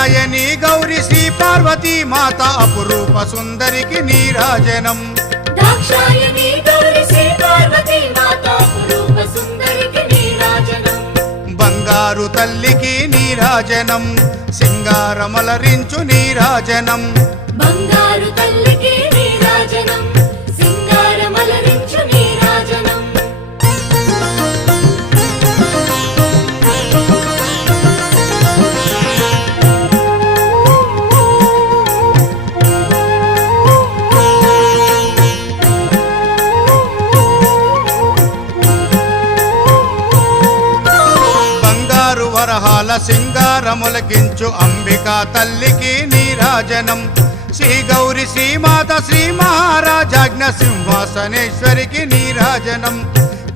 దాక్షాయణి గౌరి శ్రీ పార్వతీ మాత అపురూప సుందరికి నీరాజనం దాక్షాయణి గౌరి శ్రీ పార్వతీ మాత అపురూప సుందరికి నీరాజనం బంగారు తల్లికి నీరాజనం సింగారమలరించు నీరాజనం బంగారు తల్లికి నీరాజనం సింగారమలరించు నీరాజనం బంగారు వరహాల సింగారములకించు అంబికా తల్లికి నీరాజనం శ్రీ గౌరి శ్రీమాత శ్రీ మహారాజాజ్ఞ సింహాసనేశ్వరికి నీరాజనం